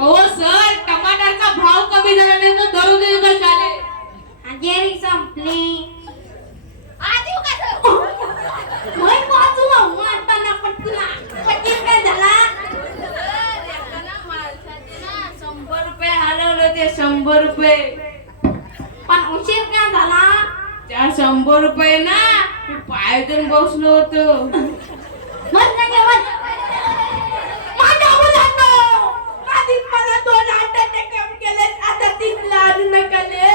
अहो सर टमाटरचा भाव कमी झाल्याने तो दरू दे झाले. अंजेरी संपली. आजू का सर? मैं वाजू मग आता पटला पटला काय झाला? शंभर रुपये हलवलं ते शंभर रुपये पण उशीर काय झाला? त्या शंभर रुपये ना पायदन बसलो होतो. तीन लाडू नकले.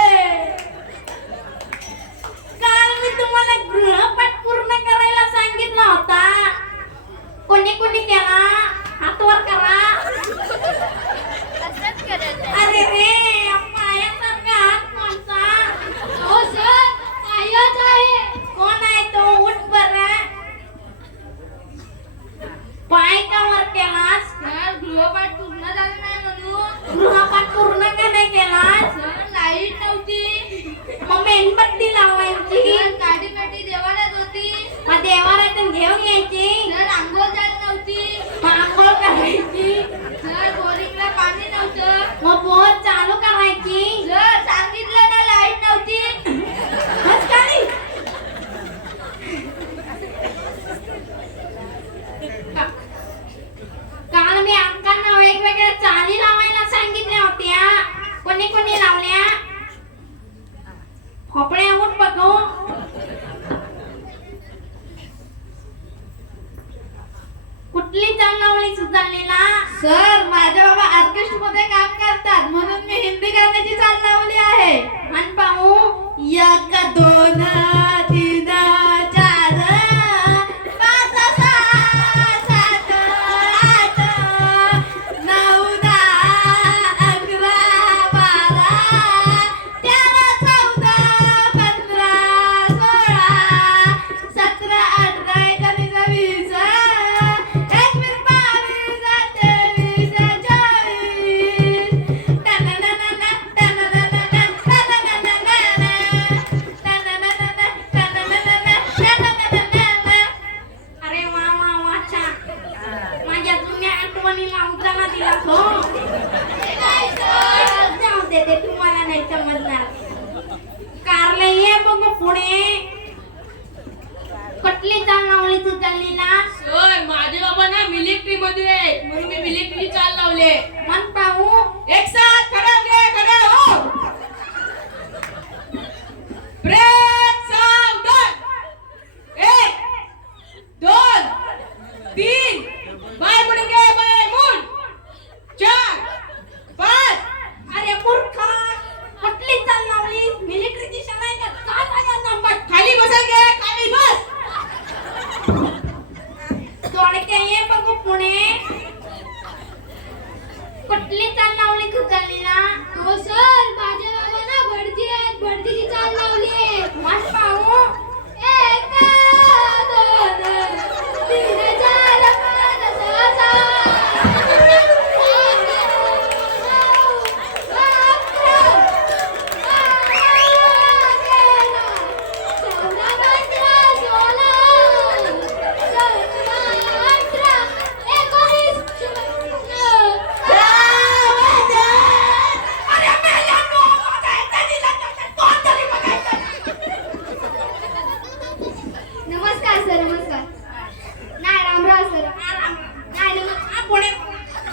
काल मी तुम्हाला गृहपाठ पूर्ण करायला सांगितला होता. कोणी कोणी केला हात वर करा अरे रे पायासारखा हात कोणता? हो सर पायच आहे. कोण आहे तो? उठ बरं. पाय का वर केलास गृहपाठ पूर्ण झालं नाही म्हणून पूर्ण का नाही केलास सर लाइट नव्हती मग मेणबत्ती लावायची. सर काठीपेटी देवालाच होती. मग देवारातून घेऊन यायची. आंघोळ झाली नव्हती. मग आंघोळ करायची. सर बोरिंगला पाणी नव्हतं. मग बोर चालू करायची. सर सांगितलं ना लाइट नव्हती बस खाली. का- काल मी अंकांना वेगवेगळ्या चाली लावायला सांगितल्या होत्या कोणी कोणी लावल्या खोपड्या उठ बघू कुठली लावली सुधारलेला सर माझे बाबा ऑर्केस्ट्रा मध्ये काम करतात म्हणून मी हिंदी गाण्याची चाल लावली आहे. आणि पाहू एक दोन लावले मन पाहू एक साथ खड़े हो गए खड़े हो ब्रेक सावधान एक दोन तीन बाय मुड़ गए बाय मुड़ चार पाच अरे मूर्खा कुठली चाल लावली मिलिटरीची शाळा आहे का काय माझ्या नंबर खाली बसायचे खाली बस थोडक्या ये बघू पुणे कुठली चाल लावली तू चाललीला हो सर माझे बाबा ना भटजी आहेत भटजीची चाल लावली आहे मन पाहू एक दोन तीन चार पाच सहा सात अरे मेल्यानो, बघायचं दिलं तर कोण तरी बघायचं. नमस्कार सर नमस्कार नाही रामराव सर आराम. नाही ना, हा पुढे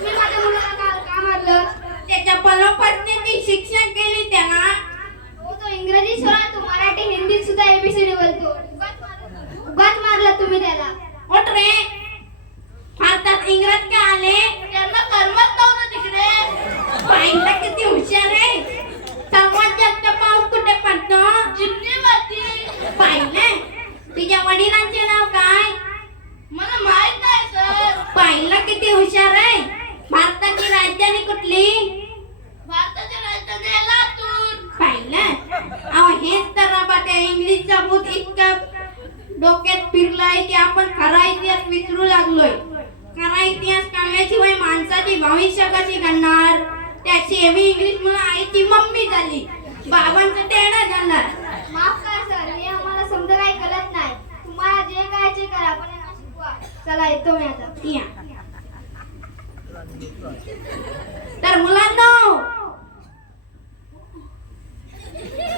मी माझ्या मुलाला काल का मारलं त्याच्या पलोपत्नीची शिक्षा केली त्याला हो तो इंग्रजी सोडा तो मराठी हिंदीत सुद्धा एबीसीडी बोलतो उगाच मारलं- उगाच मारलं तुम्ही त्याला उठ रे भारतात इंग्रज का आले त्यांना कर्मच नव्हतं तिकडे पाहिलं किती हुशार आहे सर्वात जास्त पाऊस कुठे पडतो चिमणीवरती पाहिलं तुझ्या वडिलांचे नाव काय मला माहीत नाही सर पाहिलं किती हुशार आहे? भारताची राजधानी कुठली? भारताची राजधानी लातूर. पाहिलं? अहो हेच तर बाबा त्या इंग्लिशचा भूत इतकं डोक्यात फिरलाय की आपण खरा इतिहास विसरू लागलोय. खरा इतिहास कळल्याशिवाय माणसाची भविष्य कशी घडणार. त्या शेवी इंग्लिश आईची मम्मी झाली. बाबांचं टेणं घालणार माफ करा सर. हे आम्हाला समजा काही कळत नाही. तुम्हाला जे करायचे करा. पण चला येतो मी आता. या. तर मुलांना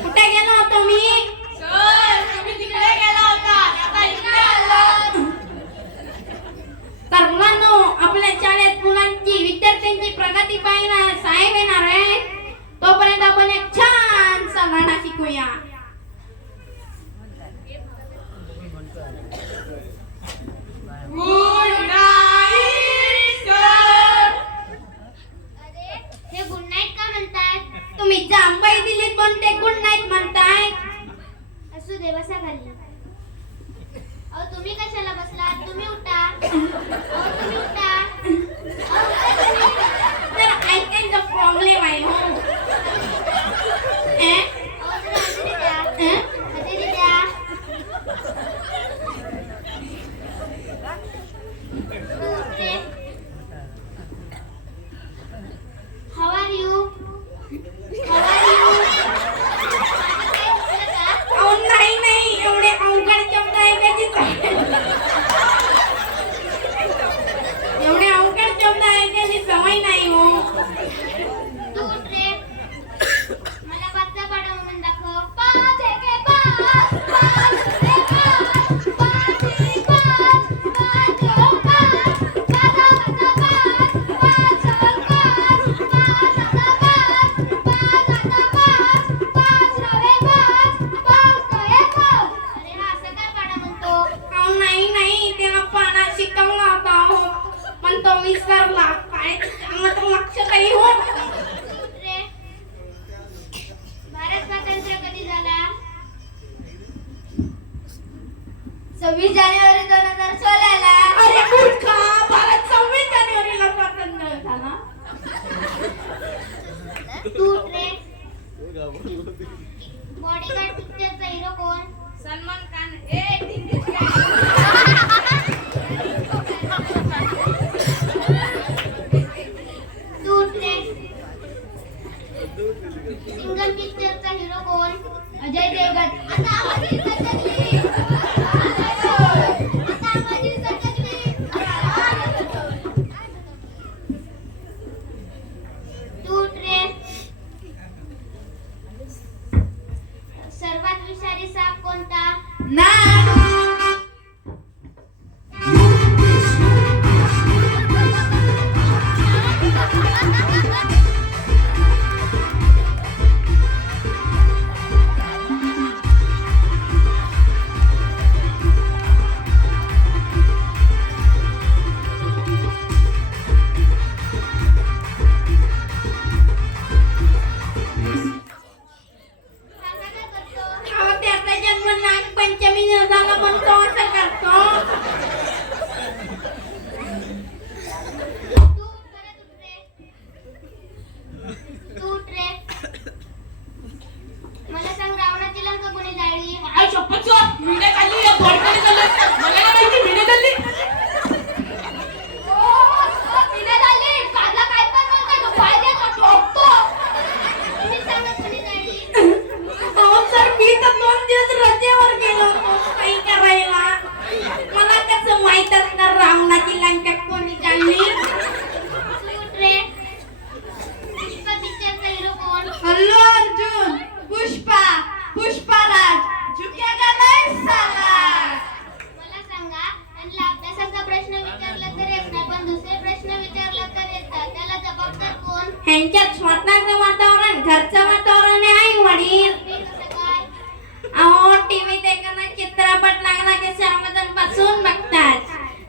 कुठे गेलो होतो मी? ते आंबाई दिली पण ते गुड नाईट म्हणताय? असू दे बसा खाली. अहो तुम्ही कशाला बसला? तुम्ही उठा. अहो तुम्ही उठा. तर आय थिंक द प्रॉब्लेम आहे हो. सव्वीस जानेवारी दोन हजार सोळा ला अरे मला सव्वीस जानेवारीला स्वातंत्र्य मिळाला तू ट्रेन बॉडीगार्ड पिक्चरचा हिरो कोण? सलमान खान. हे साप कोणता? नाग. त्यांच्यात स्वतःचं वातावरण घरच वातावरण आहे वडील. अहो टीव्ही देखना चित्रपट लागला की सर्वजण बसून बघतात.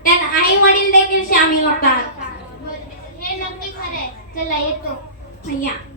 त्यात आई वडील देखील सामील होतात. हे नक्की खरं चला येतो. या.